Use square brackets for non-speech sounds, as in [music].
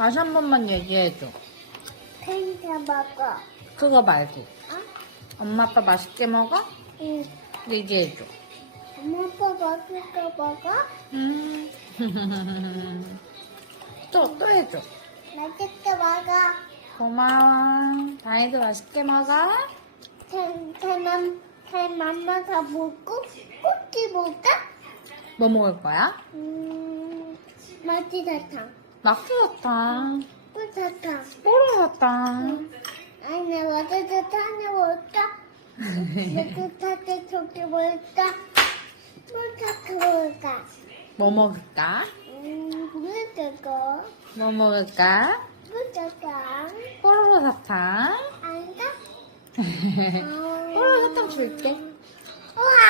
다시 한 번만 얘기해줘. 펜트 먹어. 그거 말고. 어? 엄마 아빠 맛있게 먹어? 응. 얘기해줘. 엄마 아빠 거 먹어? 음. [laughs] 또, 또 해줘. 맛있게 먹어. 고마워. 다이도 맛있게 먹어. 잘, 잘만, 잘 만나서 먹고, 쿠키 먹을까? 뭐 먹을 거야? 음, 맛있사탕. 낙수사탕. 꿀사탕. 뽀로 사탕. 아니, 맛있사탕 먹을까? 맛있사탕 저기 먹을까? 꿀사탕 먹을까? 뭐 먹을까? 음, 꿀사탕. 뭐 먹을까? 꿀사탕. 뽀로로 사탕. 아닌가? [laughs] 뽀로로 사탕 줄게. 우와!